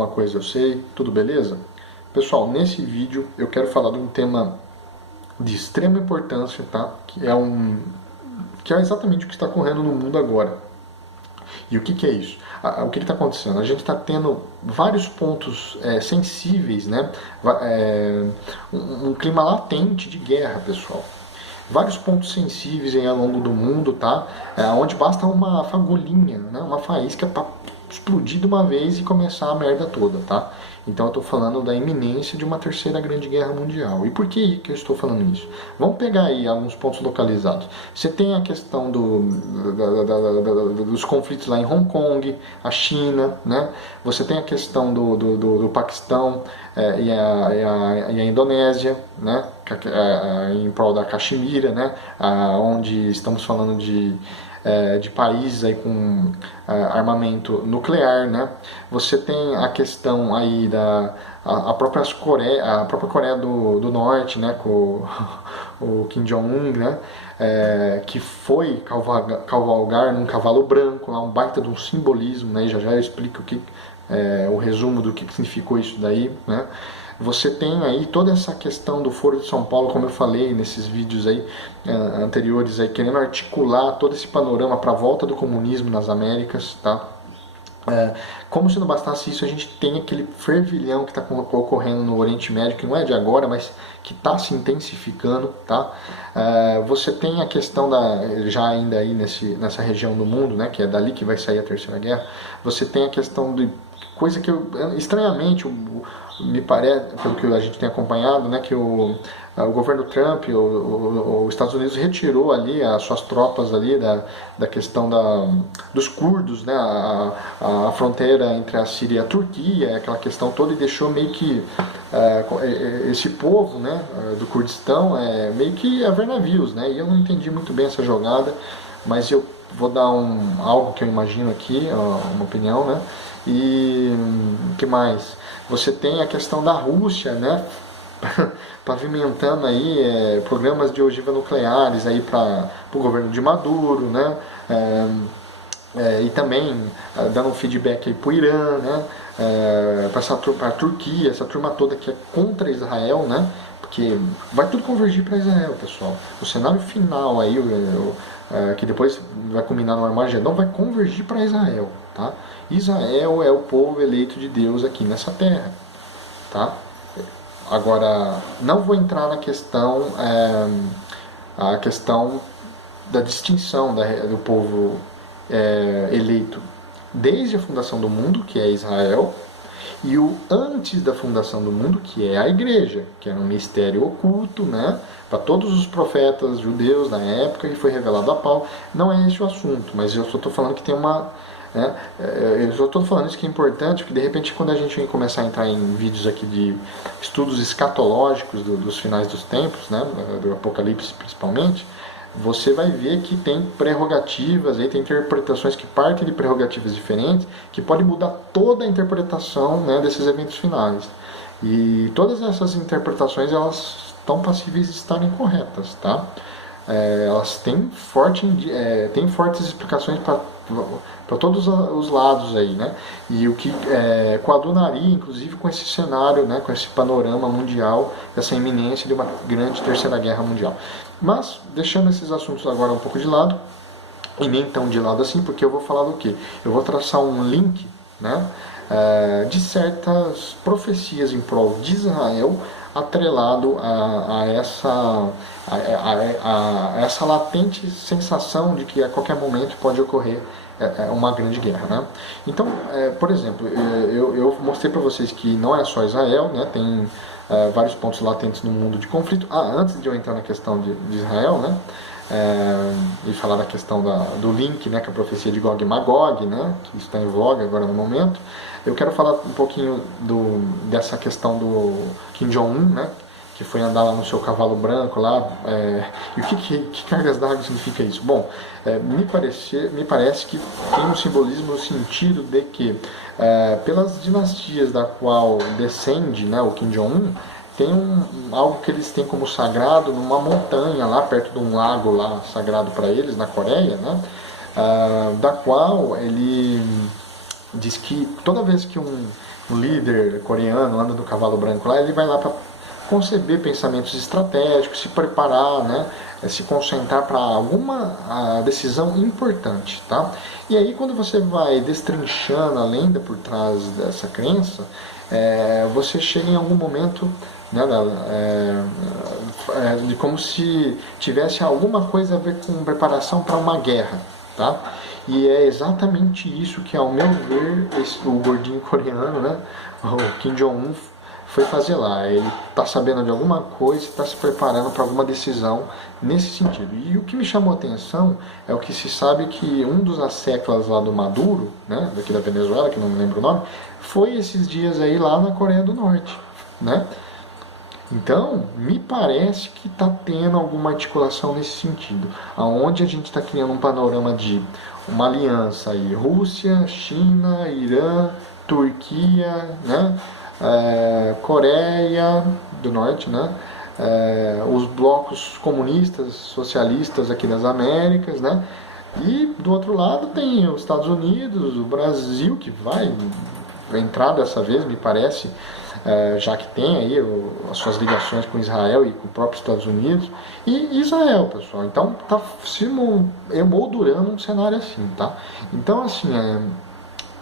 alguma coisa eu sei, tudo beleza? Pessoal, nesse vídeo eu quero falar de um tema de extrema importância, tá? Que é exatamente o que está ocorrendo no mundo agora. E o que é isso? O que está acontecendo? A gente está tendo vários pontos sensíveis, né? Um clima latente de guerra, pessoal. Vários pontos sensíveis aí ao longo do mundo, tá? Onde basta uma fagulhinha, né? Uma faísca para explodir de uma vez e começar a merda toda, tá? Então eu estou falando da iminência de uma terceira grande guerra mundial. E por que eu estou falando isso? Vamos pegar aí alguns pontos localizados. Você tem a questão dos conflitos lá em Hong Kong, a China, né? Você tem a questão do Paquistão e a Indonésia, né? Em prol da Caxemira, né? Onde estamos falando de países aí com armamento nuclear, né? Você tem a questão aí a própria Coreia do Norte, né? Com o Kim Jong-un, né? Que foi cavalgar num cavalo branco, lá um baita de um simbolismo, né? Já eu explico o resumo do que significou isso daí, né? Você tem aí toda essa questão do Foro de São Paulo, como eu falei nesses vídeos aí anteriores, aí, querendo articular todo esse panorama para a volta do comunismo nas Américas, tá? Como se não bastasse isso, a gente tem aquele fervilhão que está ocorrendo no Oriente Médio, que não é de agora, mas que está se intensificando, tá? Você tem a questão já ainda aí nessa região do mundo, né, que é dali que vai sair a Terceira Guerra, você tem a questão de coisa que estranhamente me parece, pelo que a gente tem acompanhado, né, que o governo Trump, os Estados Unidos retirou ali as suas tropas ali da questão dos curdos, né, a fronteira entre a Síria e a Turquia, aquela questão toda, e deixou meio que esse povo, né, do Kurdistão meio que a ver navios, né, e eu não entendi muito bem essa jogada, mas eu vou dar algo que eu imagino aqui, uma opinião, né, e o que mais? Você tem a questão da Rússia, né, pavimentando aí programas de ogiva nucleares aí para o governo de Maduro, né, e também dando um feedback aí para o Irã, né, para a Turquia, essa turma toda que é contra Israel, né, porque vai tudo convergir para Israel, pessoal. O cenário final aí, que depois vai culminar no Armagedon, vai convergir para Israel, tá? Israel é o povo eleito de Deus aqui nessa terra, tá? Agora, não vou entrar na questão, a questão da distinção do povo eleito desde a fundação do mundo, que é Israel, e o antes da fundação do mundo, que é a igreja, que era um mistério oculto, né, para todos os profetas judeus da época, e foi revelado a Paulo. Não é esse o assunto, mas eu só estou falando que tem eu só estou falando isso que é importante, porque de repente quando a gente começar a entrar em vídeos aqui de estudos escatológicos dos finais dos tempos, né, do Apocalipse principalmente, você vai ver que tem prerrogativas, aí tem interpretações que partem de prerrogativas diferentes, que podem mudar toda a interpretação, né, desses eventos finais. E todas essas interpretações, elas estão passíveis de estarem corretas, tá? Elas têm fortes explicações para todos os lados aí, né? E o que coadunaria, inclusive, com esse cenário, né, com esse panorama mundial, essa iminência de uma grande terceira guerra mundial. Mas, deixando esses assuntos agora um pouco de lado, e nem tão de lado assim, porque eu vou falar do quê? Eu vou traçar um link, né, de certas profecias em prol de Israel, atrelado a essa latente sensação de que a qualquer momento pode ocorrer uma grande guerra, né? Então, por exemplo, eu mostrei para vocês que não é só Israel, né? Tem vários pontos latentes no mundo de conflito. Antes de eu entrar na questão de Israel, né? E falar da questão do link, né, com a profecia de Gog e Magog, né, que está em voga agora no momento, eu quero falar um pouquinho dessa questão do Kim Jong-un, né, que foi andar lá no seu cavalo branco lá, e o que cargas d'água significa isso? Bom, me parece que tem um simbolismo no sentido de que pelas dinastias da qual descende, né, o Kim Jong-un, tem algo que eles têm como sagrado numa montanha lá perto de um lago lá sagrado para eles na Coreia, né? Da qual ele diz que toda vez que líder coreano anda no cavalo branco lá, ele vai lá para conceber pensamentos estratégicos, se preparar, né, se concentrar para alguma decisão importante, tá? E aí quando você vai destrinchando a lenda por trás dessa crença, você chega em algum momento, né, de como se tivesse alguma coisa a ver com preparação para uma guerra, tá? E é exatamente isso que, ao meu ver, o gordinho coreano, né, o Kim Jong-un, foi fazer lá. Ele está sabendo de alguma coisa e está se preparando para alguma decisão nesse sentido. E o que me chamou a atenção é o que se sabe que um dos asseclas lá do Maduro, né, daqui da Venezuela, que não me lembro o nome, foi esses dias aí lá na Coreia do Norte, né? Então, me parece que está tendo alguma articulação nesse sentido, aonde a gente está criando um panorama de uma aliança aí, Rússia, China, Irã, Turquia, né? Coreia do Norte, né? Os blocos comunistas, socialistas aqui das Américas, né? E do outro lado tem os Estados Unidos, o Brasil, que vai entrar dessa vez, me parece, já que tem aí as suas ligações com Israel e com o próprio Estados Unidos, e Israel, pessoal. Então está se emoldurando um cenário assim, tá? Então, assim,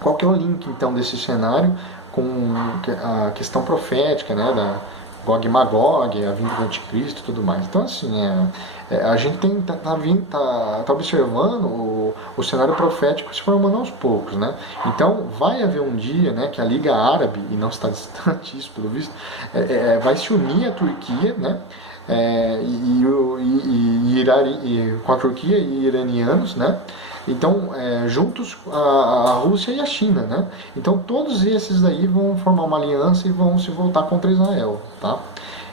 qual que é o link então desse cenário com a questão profética, né, da Gog e Magog, a vinda do anticristo e tudo mais. Então, assim, a gente tá observando o cenário profético se formando aos poucos, né? Então, vai haver um dia, né, que a Liga Árabe, e não está distante isso, pelo visto, vai se unir à Turquia, né? Com a Turquia e iranianos, né? Então, juntos a Rússia e a China, né? Então, todos esses aí vão formar uma aliança e vão se voltar contra Israel, tá?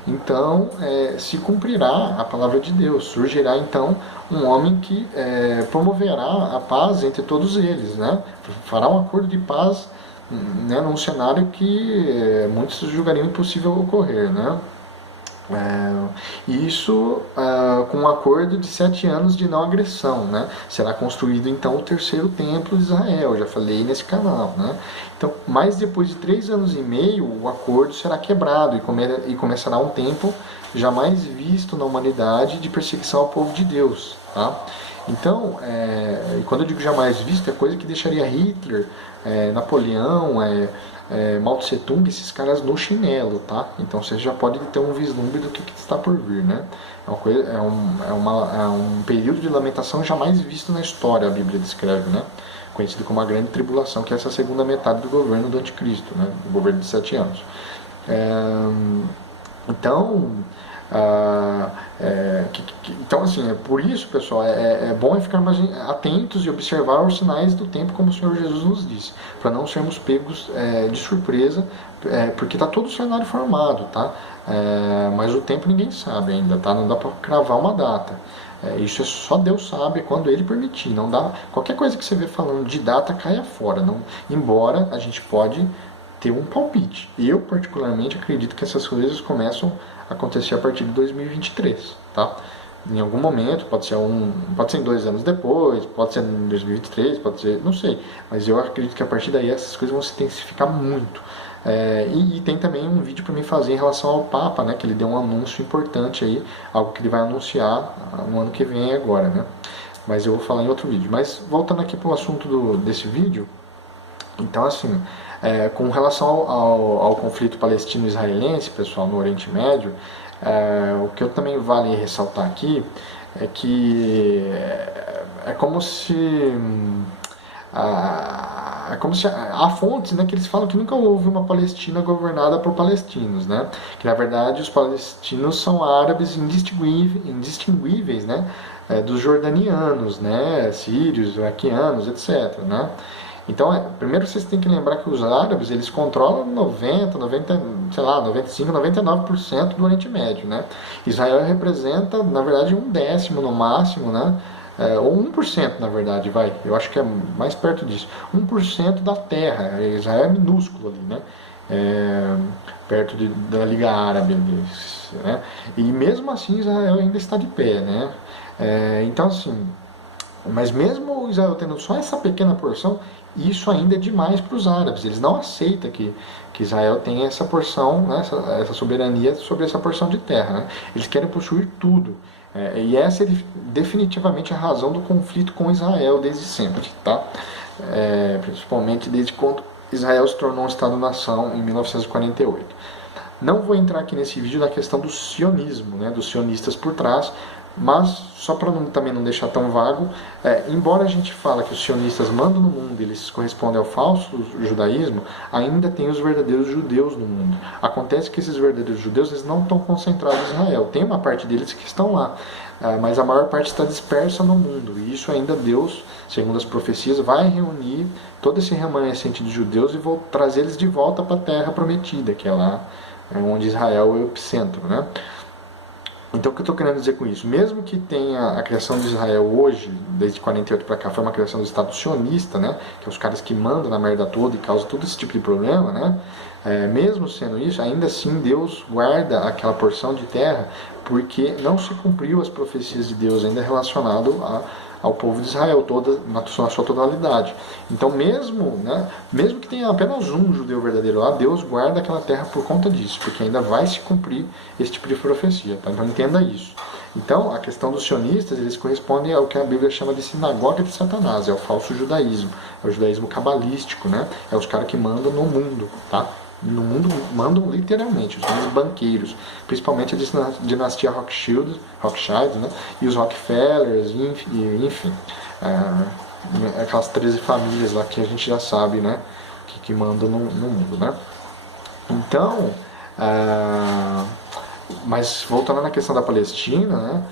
Então, se cumprirá a palavra de Deus. Surgirá, então, um homem que promoverá a paz entre todos eles, né? Fará um acordo de paz, né, num cenário que muitos julgariam impossível ocorrer, né? Isso com um acordo de 7 anos de não agressão, né? Será construído então o terceiro templo de Israel, já falei nesse canal, né? Então, mas depois de 3 anos e meio, o acordo será quebrado e começará um tempo jamais visto na humanidade de perseguição ao povo de Deus, tá? Então, e quando eu digo jamais visto, é coisa que deixaria Hitler, Napoleão, Mao Tse Tung, esses caras no chinelo, tá? Então você já pode ter um vislumbre do que está por vir, né? É um período de lamentação jamais visto na história, a Bíblia descreve, né? Conhecido como a Grande Tribulação, que é essa segunda metade do governo do Anticristo, né? O governo de 7 anos. Então, então, assim, por isso, pessoal, é bom ficar mais atentos e observar os sinais do tempo, como o Senhor Jesus nos disse, para não sermos pegos de surpresa, porque está todo o cenário formado, tá? Mas o tempo ninguém sabe ainda, tá? Não dá para cravar uma data. Isso só Deus sabe quando Ele permitir. Não dá, qualquer coisa que você vê falando de data caia fora. Não, embora a gente pode ter um palpite. Eu particularmente acredito que essas coisas começam a acontecer a partir de 2023, tá? Em algum momento, pode ser em 2 anos depois, pode ser em 2023, pode ser, não sei, mas eu acredito que a partir daí essas coisas vão se intensificar muito. E tem também um vídeo para mim fazer em relação ao Papa, né, que ele deu um anúncio importante aí, algo que ele vai anunciar no ano que vem agora, né? Mas eu vou falar em outro vídeo. Mas voltando aqui para o assunto desse vídeo, então assim, com relação ao conflito palestino-israelense, pessoal, no Oriente Médio, o que eu também vale ressaltar aqui é que é como se há fontes, né, que eles falam que nunca houve uma Palestina governada por palestinos, né? Que na verdade os palestinos são árabes indistinguíveis, né, dos jordanianos, né, sírios, iraquianos, etc, né? Então, primeiro vocês têm que lembrar que os árabes, eles controlam 95, 99% do Oriente Médio, né? Israel representa, na verdade, 1/10 no máximo, né? Ou 1%, na verdade, vai. Eu acho que é mais perto disso. 1% da terra. Israel é minúsculo ali, né? Perto da Liga Árabe, né? E mesmo assim Israel ainda está de pé, né? Então, assim, mas mesmo Israel tendo só essa pequena porção, isso ainda é demais para os árabes. Eles não aceitam que Israel tenha essa porção, né, essa soberania sobre essa porção de terra. Né? Eles querem possuir tudo. E essa é definitivamente a razão do conflito com Israel desde sempre. Tá? Principalmente desde quando Israel se tornou um Estado-nação em 1948. Não vou entrar aqui nesse vídeo na questão do sionismo, né, dos sionistas por trás, mas só para também não deixar tão vago, embora a gente fale que os sionistas mandam no mundo, eles correspondem ao falso judaísmo, ainda tem os verdadeiros judeus no mundo. Acontece que esses verdadeiros judeus eles não estão concentrados em Israel, tem uma parte deles que estão lá, mas a maior parte está dispersa no mundo, e isso ainda Deus, segundo as profecias, vai reunir todo esse remanescente de judeus e trazer eles de volta para a terra prometida, que é lá onde Israel é o epicentro, né? Então, o que eu estou querendo dizer com isso? Mesmo que tenha a criação de Israel hoje, desde 48 para cá, foi uma criação do Estado sionista, né? Que é os caras que mandam na merda toda e causam todo esse tipo de problema, né? Mesmo sendo isso, ainda assim Deus guarda aquela porção de terra porque não se cumpriu as profecias de Deus ainda relacionado ao povo de Israel, na sua totalidade. Então, mesmo que tenha apenas um judeu verdadeiro lá, Deus guarda aquela terra por conta disso, porque ainda vai se cumprir esse tipo de profecia. Tá? Então, entenda isso. Então, a questão dos sionistas, eles correspondem ao que a Bíblia chama de sinagoga de Satanás, é o falso judaísmo, é o judaísmo cabalístico, né? É os caras que mandam no mundo, tá? No mundo mandam literalmente, os grandes banqueiros, principalmente a dinastia Rothschild, né? E os Rockefellers, enfim, aquelas 13 famílias lá que a gente já sabe, né? Que mandam no mundo, né? Então, mas voltando na questão da Palestina, né?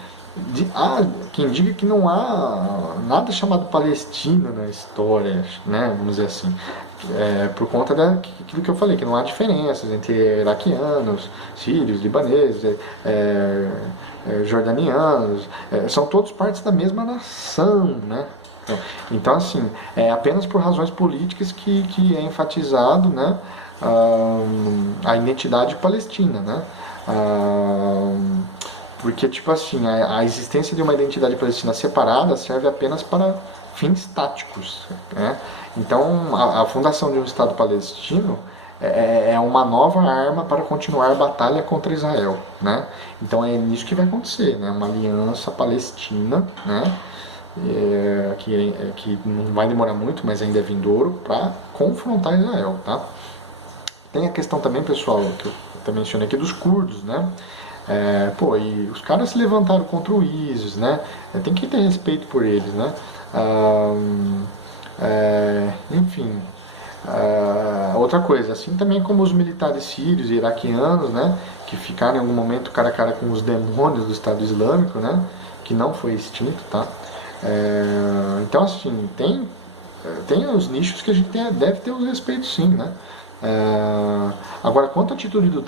Quem diga que não há nada chamado Palestina na história, né? Vamos dizer assim, por conta daquilo que eu falei, que não há diferenças entre iraquianos, sírios, libaneses, jordanianos, são todos partes da mesma nação, né? Então, assim, é apenas por razões políticas que é enfatizado, né, a identidade palestina, né? Porque, tipo assim, a existência de uma identidade palestina separada serve apenas para fins táticos, né? Então, a fundação de um Estado palestino é uma nova arma para continuar a batalha contra Israel, né? Então, é nisso que vai acontecer, né? Uma aliança palestina, né? Que não vai demorar muito, mas ainda é vindouro, para confrontar Israel, tá? Tem a questão também, pessoal, que eu também mencionei aqui, dos curdos, né? E os caras se levantaram contra o ISIS, né? Tem que ter respeito por eles, né? Enfim, outra coisa, assim também como os militares sírios e iraquianos, né? Que ficaram em algum momento cara a cara com os demônios do Estado Islâmico, né? Que não foi extinto, tá? Então, assim, tem os nichos que a gente deve ter o respeito, sim, né? Agora, quanto à atitude do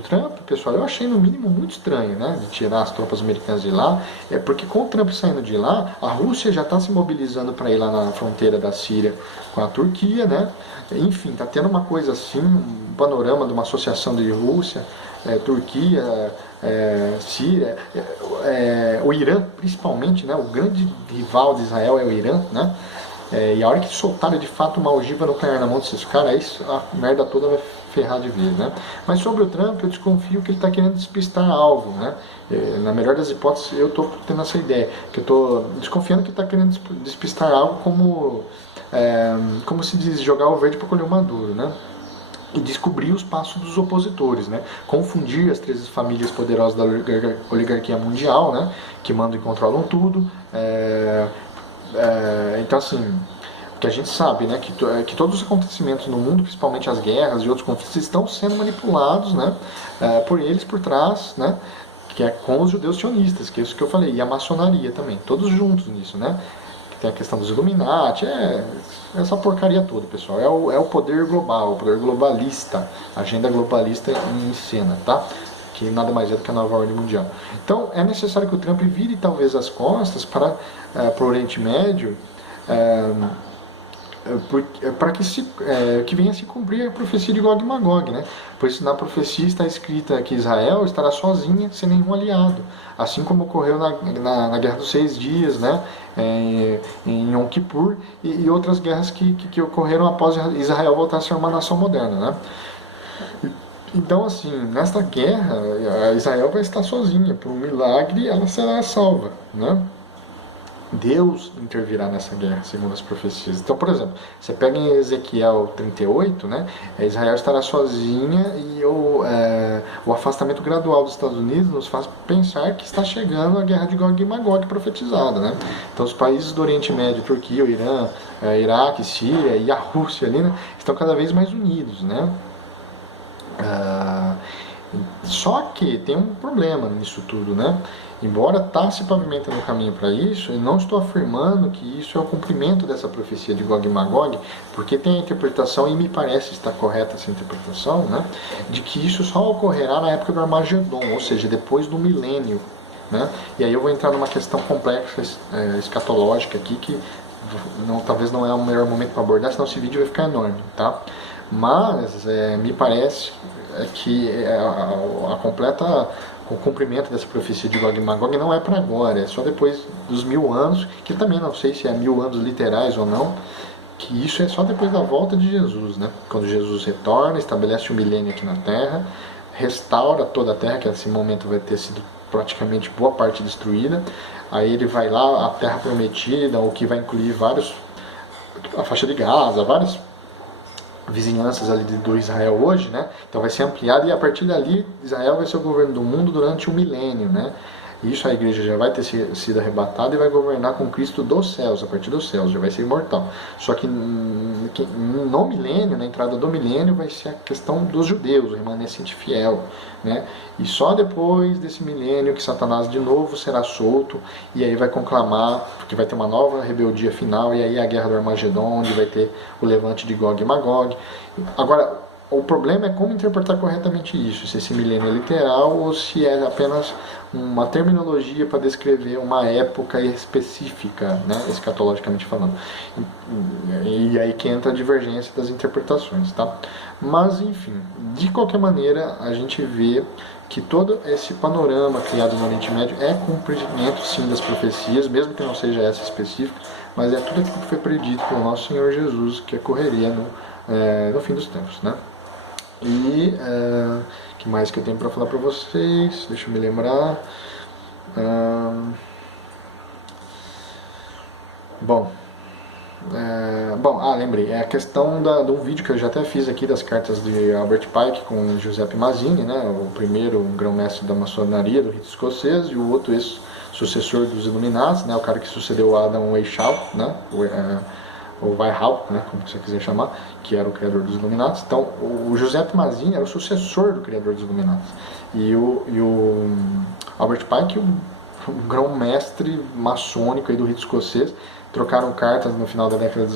Trump, pessoal, eu achei no mínimo muito estranho, né, de tirar as tropas americanas de lá, porque com o Trump saindo de lá, a Rússia já está se mobilizando para ir lá na fronteira da Síria com a Turquia, né? Enfim, está tendo uma coisa assim, um panorama de uma associação de Rússia, Turquia, Síria, o Irã, principalmente, né? O grande rival de Israel é o Irã, né? E a hora que soltaram de fato uma ogiva nuclear na mão desses caras, aí a merda toda vai ferrar de vez, né? Mas sobre o Trump, eu desconfio que ele está querendo despistar algo, né? Na melhor das hipóteses, eu estou tendo essa ideia, que eu estou desconfiando que ele está querendo despistar algo como se diz, jogar o verde para colher o maduro, né? E descobrir os passos dos opositores, né? Confundir as 13 famílias poderosas da oligarquia mundial, né? Que mandam e controlam tudo. Então, assim, que a gente sabe, né, que todos os acontecimentos no mundo, principalmente as guerras e outros conflitos, estão sendo manipulados, né, por eles por trás, né, que é com os judeus sionistas, que é isso que eu falei, e a maçonaria também, todos juntos nisso, né, que tem a questão dos Illuminati, essa porcaria toda, pessoal, é o poder global, o poder globalista, a agenda globalista em cena, tá? Que nada mais é do que a nova ordem mundial. Então, é necessário que o Trump vire talvez as costas para o Oriente Médio para que venha se cumprir a profecia de Gog e Magog, né? Pois na profecia está escrita que Israel estará sozinha, sem nenhum aliado, assim como ocorreu na Guerra dos 6 Dias, né? Em Yom Kippur e outras guerras que ocorreram após Israel voltar a ser uma nação moderna, né? Então, assim, nesta guerra, Israel vai estar sozinha. Por um milagre, ela será salva, né? Deus intervirá nessa guerra, segundo as profecias. Então, por exemplo, você pega em Ezequiel 38, né? Israel estará sozinha e o afastamento gradual dos Estados Unidos nos faz pensar que está chegando a guerra de Gog e Magog profetizada, né? Então, os países do Oriente Médio, Turquia, o Irã, Iraque, Síria e a Rússia ali, né? Estão cada vez mais unidos, né? Só que tem um problema nisso tudo, né? Embora está se pavimentando o caminho para isso, eu não estou afirmando que isso é o cumprimento dessa profecia de Gog e Magog, porque tem a interpretação, e me parece estar correta essa interpretação, né? De que isso só ocorrerá na época do Armagedon, ou seja, depois do milênio, né? E aí eu vou entrar numa questão complexa, escatológica aqui, que talvez não é o melhor momento para abordar, senão esse vídeo vai ficar enorme, tá? Mas me parece que o cumprimento dessa profecia de Gog e Magog não é para agora, é só depois dos 1000 anos, que também não sei se é 1000 anos literais ou não, que isso é só depois da volta de Jesus, né? Quando Jesus retorna, estabelece o milênio aqui na Terra, restaura toda a Terra, que nesse momento vai ter sido praticamente boa parte destruída, aí ele vai lá, a Terra Prometida, o que vai incluir a faixa de Gaza, várias vizinhanças ali do Israel hoje, né? Então vai ser ampliado e a partir dali Israel vai ser o governo do mundo durante um milênio, né? Isso a igreja já vai ter sido arrebatada e vai governar com Cristo dos céus, a partir dos céus, já vai ser imortal. Só que no milênio, na entrada do milênio, vai ser a questão dos judeus, o remanescente fiel, né? E só depois desse milênio que Satanás de novo será solto e aí vai conclamar, porque vai ter uma nova rebeldia final e aí a guerra do Armagedon, onde vai ter o levante de Gog e Magog. Agora, o problema é como interpretar corretamente isso, se esse milênio é literal ou se é apenas uma terminologia para descrever uma época específica, né, escatologicamente falando. E aí que entra a divergência das interpretações, tá? Mas, enfim, de qualquer maneira, a gente vê que todo esse panorama criado no Oriente Médio é cumprimento, sim, das profecias, mesmo que não seja essa específica, mas é tudo aquilo que foi predito pelo nosso Senhor Jesus, que ocorreria no fim dos tempos, né? E que mais que eu tenho para falar para vocês? Deixa eu me lembrar. Lembrei. É a questão de um vídeo que eu já até fiz aqui das cartas de Albert Pike com Giuseppe Mazzini, né? O primeiro um grão-mestre da maçonaria do rito escocês e o outro ex-sucessor dos Illuminati, né? O cara que sucedeu Adam Weishaupt, né? Ou Weishaupt, né, como você quiser chamar, que era o criador dos Illuminati. Então, o Giuseppe Mazzini era o sucessor do criador dos Illuminati. E o Albert Pike, o grão-mestre maçônico aí do rito escocês, trocaram cartas no final da década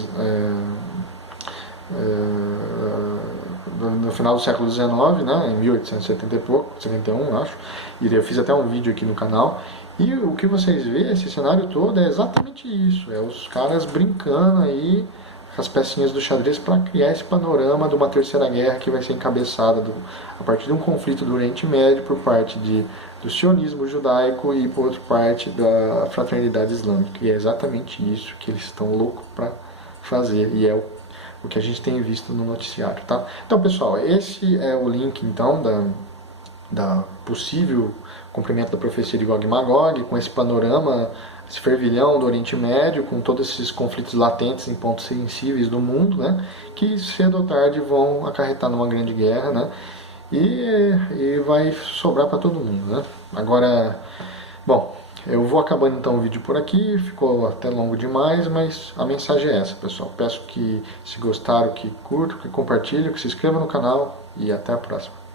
no final do século XIX, né, em 1870 e pouco, 71, acho. E eu fiz até um vídeo aqui no canal. E o que vocês veem, esse cenário todo, é exatamente isso. É os caras brincando aí com as pecinhas do xadrez para criar esse panorama de uma terceira guerra que vai ser encabeçada a partir de um conflito do Oriente Médio por parte do sionismo judaico e por outra parte da fraternidade islâmica. E é exatamente isso que eles estão loucos para fazer. E é o que a gente tem visto no noticiário, tá? Então, pessoal, esse é o link, então, da possível cumprimento da profecia de Gog e Magog, com esse panorama, esse fervilhão do Oriente Médio, com todos esses conflitos latentes em pontos sensíveis do mundo, né, que cedo ou tarde vão acarretar numa grande guerra, né, e vai sobrar para todo mundo, né. Agora, bom, eu vou acabando então o vídeo por aqui, ficou até longo demais, mas a mensagem é essa, pessoal. Peço que, se gostaram, que curtam, que compartilhem, que se inscrevam no canal e até a próxima.